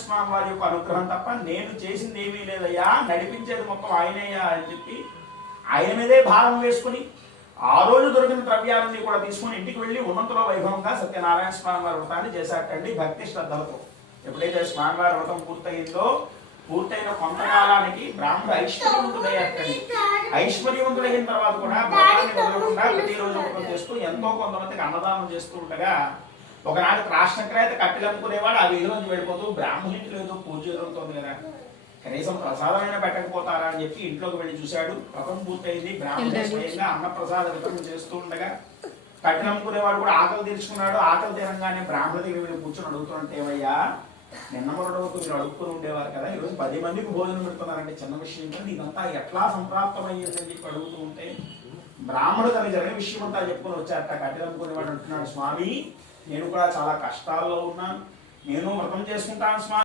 స్వామి వారి యొక్క అనుగ్రహం తప్ప నేను చేసింది ఏమీ లేదయ్యా, నడిపించేది మొత్తం ఆయనయ్యా అని చెప్పి ఆయన మీదే భారం వేసుకుని ఆ రోజు దొరికిన ద్రవ్యాలన్నీ కూడా తీసుకుని ఇంటికి వెళ్ళి ఉన్నంతలో వైభవంగా సత్యనారాయణ స్వామి వారి వ్రతాన్ని చేశాటండి భక్తి శ్రద్ధలతో. ఎప్పుడైతే స్వామివారి వ్రతం పూర్తయిందో, పూర్తయిన కొంతకాలానికి బ్రాహ్మణ ఐశ్వర్యవంతుడయ్యాటండి. ఐశ్వర్యవంతుడైన తర్వాత కూడా వ్రతాన్ని వదలకుండా ప్రతిరోజు వ్రతం చేస్తూ ఎంతో కొంతమందికి అన్నదానం చేస్తూ ఉండగా ఒకనాడు రాష్ట్రక్రేత కట్టెలమ్ముకునేవాడు ఆ వీధిలోంచి వెళ్ళిపోతూ బ్రాహ్మణునికి ఏదో పూజ జరుగుతుంది కదా, కనీసం ప్రసాదమైన పెట్టకపోతారా అని చెప్పి ఇంట్లోకి వెళ్ళి చూశాడు. వ్రతం పూర్తయింది, బ్రాహ్మణుడు స్వయంగా అన్న ప్రసాద వితరణ చేస్తూ ఉండగా కట్టెలమ్ముకునేవాడు కూడా ఆకలి తీర్చుకున్నాడు. ఆకలి తీరంగానే బ్రాహ్మణ దగ్గర వెళ్ళి కూర్చొని అడుగుతుంటే, ఏమయ్యా నిన్న మొదటి మీరు అడుక్కుని ఉండేవారు కదా, ఈరోజు 10 మందికి భోజనం పెడుతున్నారంటే చిన్న విషయం కానీ ఇదంతా ఎట్లా సంప్రాప్తమయ్యిందని చెప్పి అడుగుతూ ఉంటే బ్రాహ్మణుడు తన జరిగిన విషయం అంతా చెప్పుకొని వచ్చారట. కట్టెలమ్ముకునేవాడు అంటున్నాడు, స్వామి నేను కూడా చాలా కష్టాల్లో ఉన్నాను, నేను వ్రతం చేసుకుంటాను స్వామి.